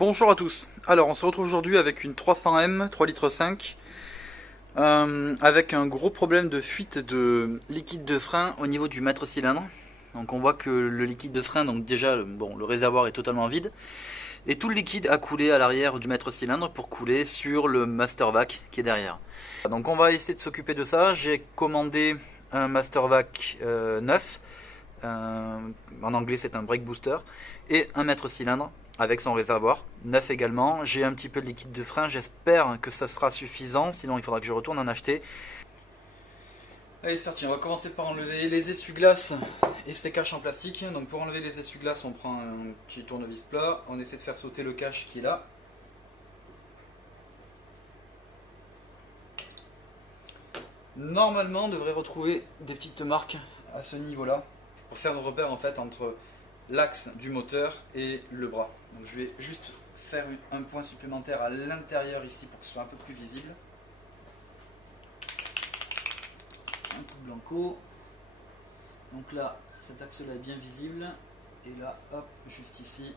Bonjour à tous. Alors on se retrouve aujourd'hui avec une 300M 3 litres 5 avec un gros problème de fuite de liquide de frein au niveau du maître cylindre. Donc on voit que le liquide de frein, donc déjà bon, le réservoir est totalement vide et tout le liquide a coulé à l'arrière du maître cylindre pour couler sur le master vac qui est derrière. Donc on va essayer de s'occuper de ça. J'ai commandé un master vac neuf. En anglais c'est un brake booster, et un mètre cylindre avec son réservoir neuf également. J'ai un petit peu de liquide de frein, j'espère que ça sera suffisant, sinon il faudra que je retourne en acheter. Allez, c'est parti, on va commencer par enlever les essuie-glaces et ces caches en plastique. Donc pour enlever les essuie-glaces, on prend un petit tournevis plat, on essaie de faire sauter le cache qui est là. Normalement on devrait retrouver des petites marques à ce niveau là pour faire un repère en fait entre l'axe du moteur et le bras. Donc je vais juste faire un point supplémentaire à l'intérieur ici pour que ce soit un peu plus visible. Un coup blanco. Donc là, cet axe là est bien visible. Et là, hop, juste ici.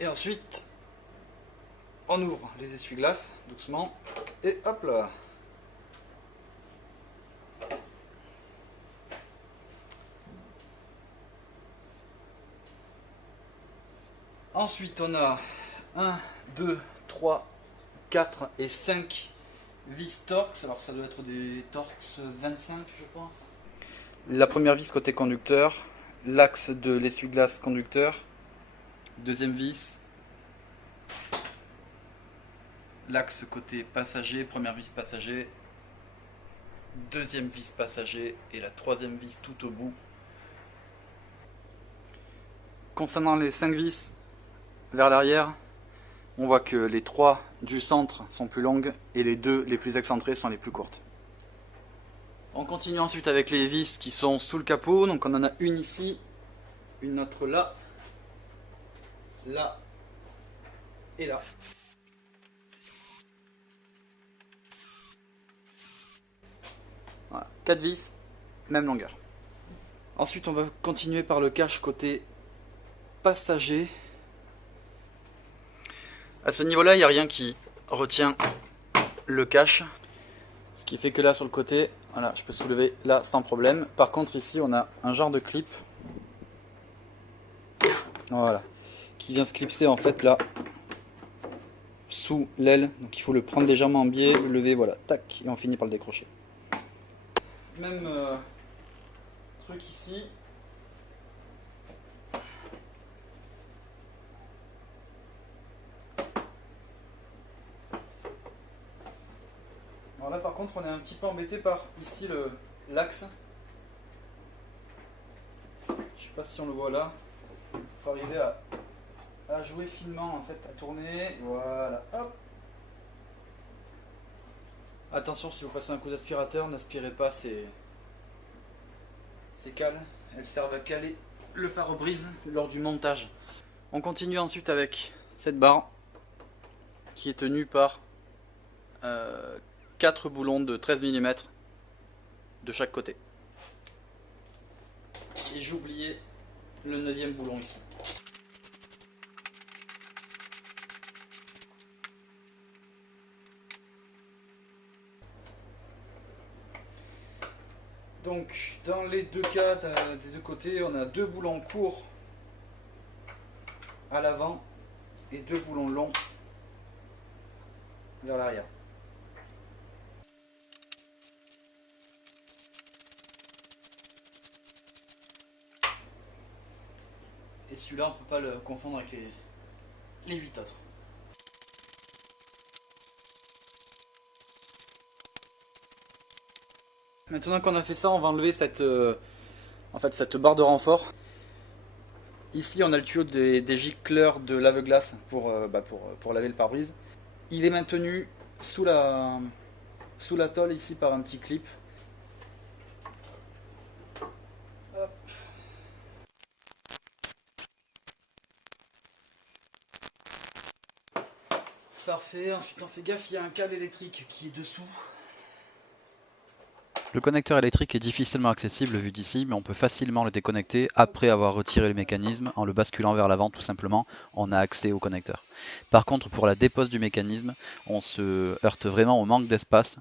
Et ensuite, on ouvre les essuie-glaces doucement. Et hop là. Ensuite, on a 1, 2, 3, 4 et 5 vis Torx. Alors ça doit être des Torx 25 je pense. La première vis côté conducteur, l'axe de l'essuie-glace conducteur, deuxième vis, l'axe côté passager, première vis passager, deuxième vis passager et la troisième vis tout au bout. Concernant les 5 vis vers l'arrière, on voit que les 3 du centre sont plus longues et les 2 les plus excentrées sont les plus courtes. On continue ensuite avec les vis qui sont sous le capot. Donc on en a une ici, une autre là, là et là. Voilà, 4 vis, même longueur. Ensuite on va continuer par le cache côté passager. À ce niveau là il n'y a rien qui retient le cache, ce qui fait que là sur le côté, voilà, je peux soulever là sans problème. Par contre ici on a un genre de clip, voilà, qui vient se clipser en fait là sous l'aile. Donc il faut le prendre légèrement en biais, le lever, voilà, tac, et on finit par le décrocher. Même truc ici. Alors là par contre on est un petit peu embêté par ici l'axe. Je sais pas si on le voit là. Il faut arriver à jouer finement en fait, à tourner. Voilà, hop. Attention, si vous passez un coup d'aspirateur, n'aspirez pas ces cales. Elles servent à caler le pare-brise lors du montage. On continue ensuite avec cette barre qui est tenue par 4 boulons de 13 mm de chaque côté. Et j'ai oublié le 9e boulon ici. Donc dans les deux cas des deux côtés, on a 2 boulons courts à l'avant et 2 boulons longs vers l'arrière. Et celui-là, on ne peut pas le confondre avec les 8 autres. Maintenant qu'on a fait ça, on va enlever cette barre de renfort. Ici, on a le tuyau des gicleurs de lave-glace pour laver le pare-brise. Il est maintenu sous la tôle ici par un petit clip. Hop. Parfait, ensuite on fait gaffe, il y a un câble électrique qui est dessous. Le connecteur électrique est difficilement accessible vu d'ici, mais on peut facilement le déconnecter après avoir retiré le mécanisme en le basculant vers l'avant tout simplement, on a accès au connecteur. Par contre, pour la dépose du mécanisme, on se heurte vraiment au manque d'espace.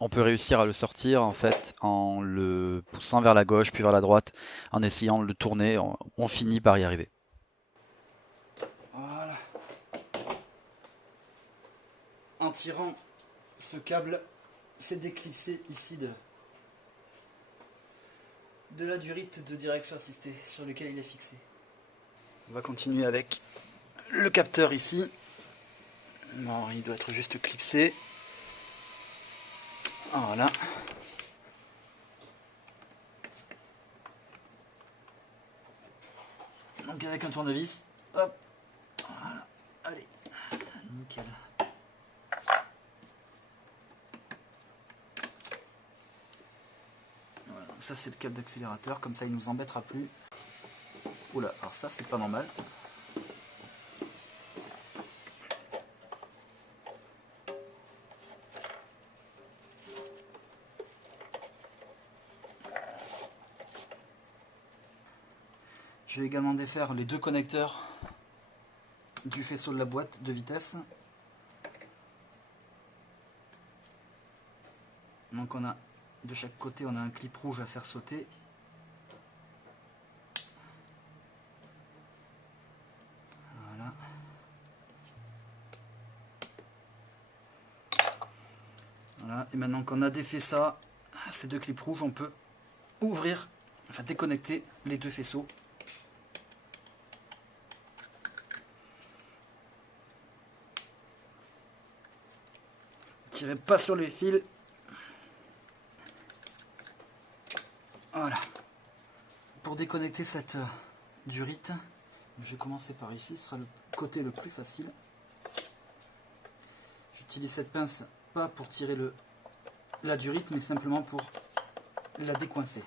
On peut réussir à le sortir en fait en le poussant vers la gauche puis vers la droite, en essayant de le tourner, on finit par y arriver. Voilà. En tirant ce câble, c'est déclipsé ici de la durite de direction assistée sur lequel il est fixé. On va continuer avec le capteur ici. Bon, il doit être juste clipsé. Voilà. Donc avec un tournevis, hop, voilà, allez, nickel. Voilà, donc ça c'est le câble d'accélérateur, comme ça il nous embêtera plus. Oula, alors ça c'est pas normal. Je vais également défaire les deux connecteurs du faisceau de la boîte de vitesse. Donc on a de chaque côté on a un clip rouge à faire sauter. Voilà. Voilà. Et maintenant qu'on a défait ça, ces deux clips rouges, on peut ouvrir, enfin déconnecter les deux faisceaux. Tirez pas sur les fils. Voilà. Pour déconnecter cette durite, je vais commencer par ici, ce sera le côté le plus facile. J'utilise cette pince pas pour tirer la durite, mais simplement pour la décoincer.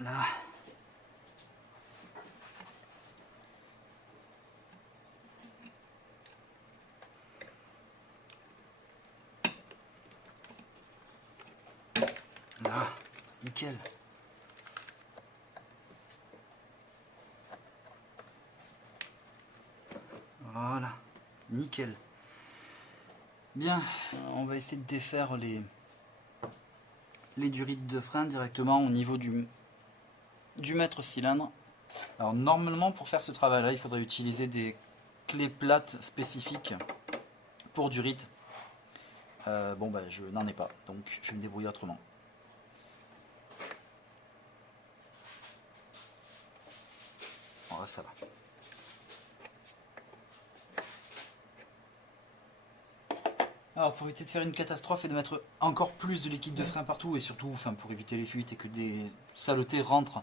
Là. Là, nickel. Voilà, nickel. Bien, on va essayer de défaire les durites de frein directement au niveau du maître cylindre. Alors normalement pour faire ce travail là il faudrait utiliser des clés plates spécifiques pour durite. Bon bah je n'en ai pas, donc je vais me débrouiller autrement. Bon, ça va. Alors pour éviter de faire une catastrophe et de mettre encore plus de liquide de frein partout, et surtout pour éviter les fuites et que des saletés rentrent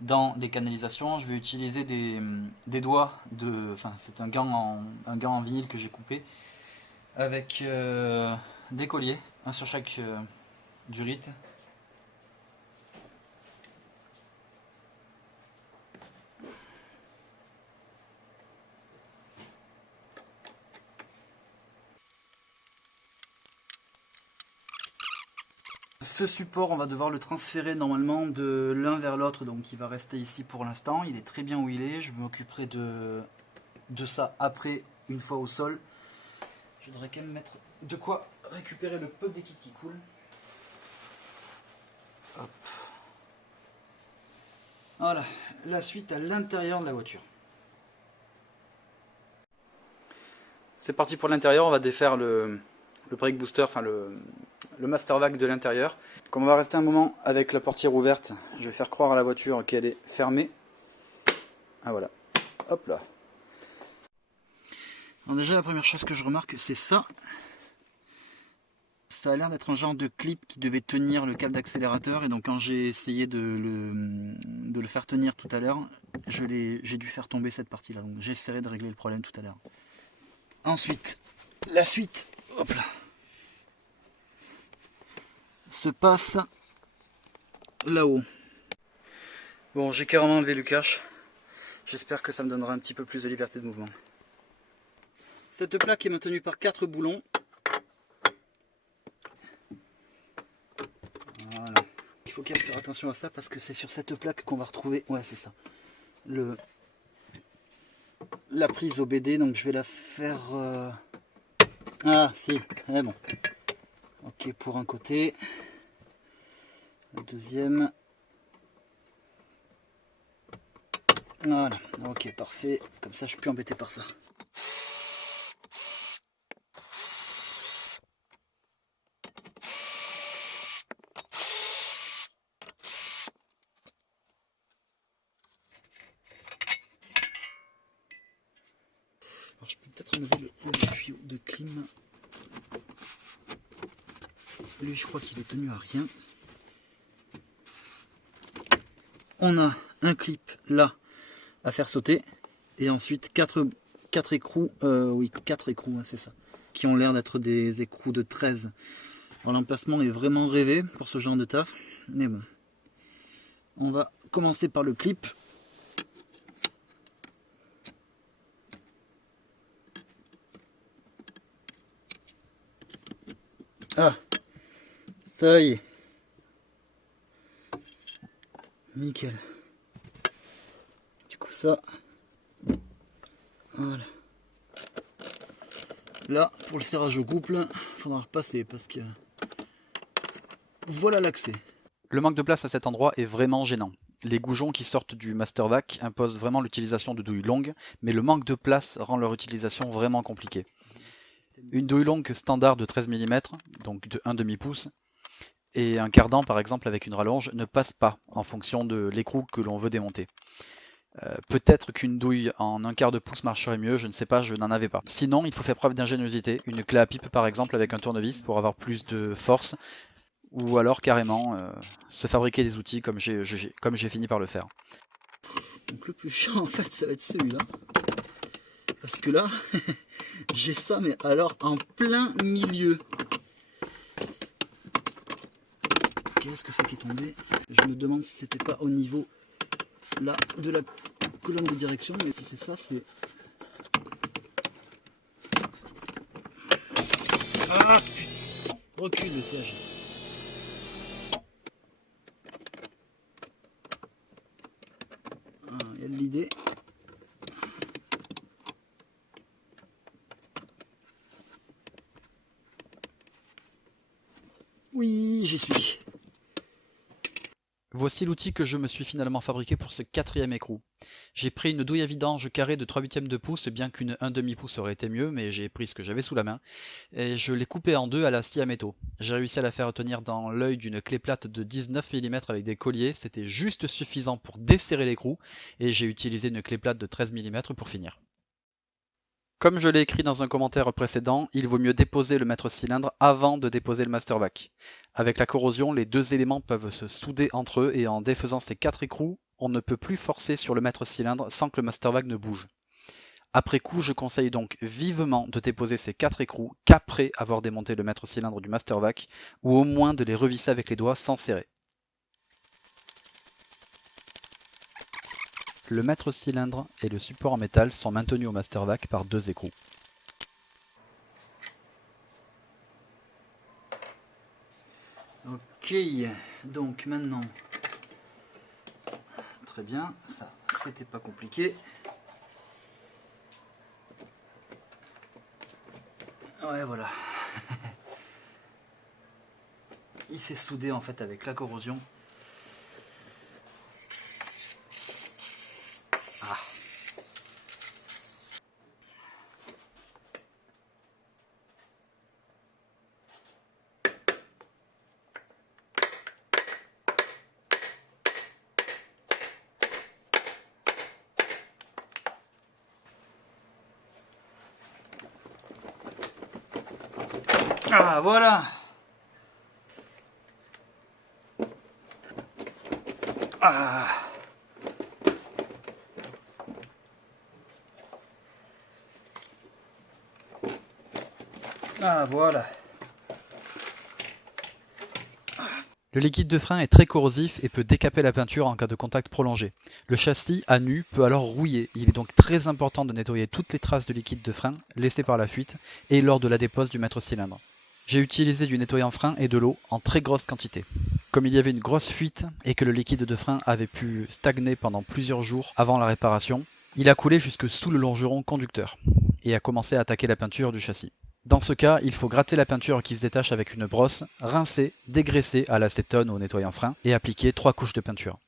dans les canalisations, je vais utiliser des doigts de... c'est un gant en vinyle que j'ai coupé avec des colliers, un sur chaque durite. Ce support, on va devoir le transférer normalement de l'un vers l'autre, donc il va rester ici pour l'instant. Il est très bien où il est. Je m'occuperai de ça après, une fois au sol. Je devrais quand même mettre de quoi récupérer le peu de liquide qui coule. Hop. Voilà, la suite à l'intérieur de la voiture. C'est parti pour l'intérieur, on va défaire le brake booster, le master vac de l'intérieur. Comme on va rester un moment avec la portière ouverte, je vais faire croire à la voiture qu'elle est fermée. Ah voilà, hop là. Alors déjà la première chose que je remarque c'est ça. Ça a l'air d'être un genre de clip qui devait tenir le câble d'accélérateur, et donc quand j'ai essayé de le faire tenir tout à l'heure, j'ai dû faire tomber cette partie là, donc j'essaierai de régler le problème tout à l'heure. Ensuite, la suite, hop là, se passe là-haut. Bon, j'ai carrément enlevé le cache. J'espère que ça me donnera un petit peu plus de liberté de mouvement. Cette plaque est maintenue par 4 boulons. Voilà. Il faut bien faire attention à ça parce que c'est sur cette plaque qu'on va retrouver, ouais c'est ça, la prise au BD, donc je vais la faire... Ah si, c'est bon. Ok pour un côté, le deuxième... Voilà, ok parfait, comme ça je suis plus embêté par ça. Alors je peux peut-être enlever le tuyau de clim. Lui je crois qu'il est tenu à rien. On a un clip là à faire sauter et ensuite 4 écrous, oui 4 écrous, hein, c'est ça, qui ont l'air d'être des écrous de 13. Alors l'emplacement est vraiment rêvé pour ce genre de taf, mais bon. On va commencer par le clip. Ah, ça y est. Nickel. Du coup ça, voilà. Là, pour le serrage au couple, il faudra repasser parce que voilà l'accès. Le manque de place à cet endroit est vraiment gênant. Les goujons qui sortent du Mastervac imposent vraiment l'utilisation de douilles longues, mais le manque de place rend leur utilisation vraiment compliquée. Une douille longue standard de 13 mm, donc de 1/2 pouce, et un cardan par exemple avec une rallonge ne passe pas en fonction de l'écrou que l'on veut démonter. Peut-être qu'une douille en 1/4 de pouce marcherait mieux, je ne sais pas, je n'en avais pas. Sinon, il faut faire preuve d'ingéniosité, une clé à pipe par exemple avec un tournevis pour avoir plus de force, ou alors carrément se fabriquer des outils comme j'ai fini par le faire. Donc le plus chiant en fait ça va être celui-là. Parce que là, j'ai ça mais alors en plein milieu. Qu'est-ce que c'est qui est tombé? Je me demande si c'était pas au niveau là de la colonne de direction, mais si c'est ça, c'est... Ah putain, recule le siège. Ah, il y a de l'idée. Oui, j'y suis. Voici l'outil que je me suis finalement fabriqué pour ce 4e écrou. J'ai pris une douille à vidange carrée de 3/8 de pouce, bien qu'une 1/2 pouce aurait été mieux, mais j'ai pris ce que j'avais sous la main, et je l'ai coupée en deux à la scie à métaux. J'ai réussi à la faire tenir dans l'œil d'une clé plate de 19 mm avec des colliers, c'était juste suffisant pour desserrer l'écrou, et j'ai utilisé une clé plate de 13 mm pour finir. Comme je l'ai écrit dans un commentaire précédent, il vaut mieux déposer le maître-cylindre avant de déposer le mastervac. Avec la corrosion, les deux éléments peuvent se souder entre eux et en défaisant ces 4 écrous, on ne peut plus forcer sur le maître-cylindre sans que le mastervac ne bouge. Après coup, je conseille donc vivement de déposer ces 4 écrous qu'après avoir démonté le maître-cylindre du mastervac, ou au moins de les revisser avec les doigts sans serrer. Le maître-cylindre et le support en métal sont maintenus au mastervac par 2 écrous. Ok, donc maintenant, très bien, ça c'était pas compliqué. Ouais voilà. Il s'est soudé en fait avec la corrosion. Ah. Ah voilà. Ah. Ah voilà. Le liquide de frein est très corrosif et peut décaper la peinture en cas de contact prolongé. Le châssis à nu peut alors rouiller. Il est donc très important de nettoyer toutes les traces de liquide de frein laissées par la fuite et lors de la dépose du maître-cylindre. J'ai utilisé du nettoyant frein et de l'eau en très grosse quantité. Comme il y avait une grosse fuite et que le liquide de frein avait pu stagner pendant plusieurs jours avant la réparation, il a coulé jusque sous le longeron conducteur et a commencé à attaquer la peinture du châssis. Dans ce cas, il faut gratter la peinture qui se détache avec une brosse, rincer, dégraisser à l'acétone ou au nettoyant frein et appliquer 3 couches de peinture.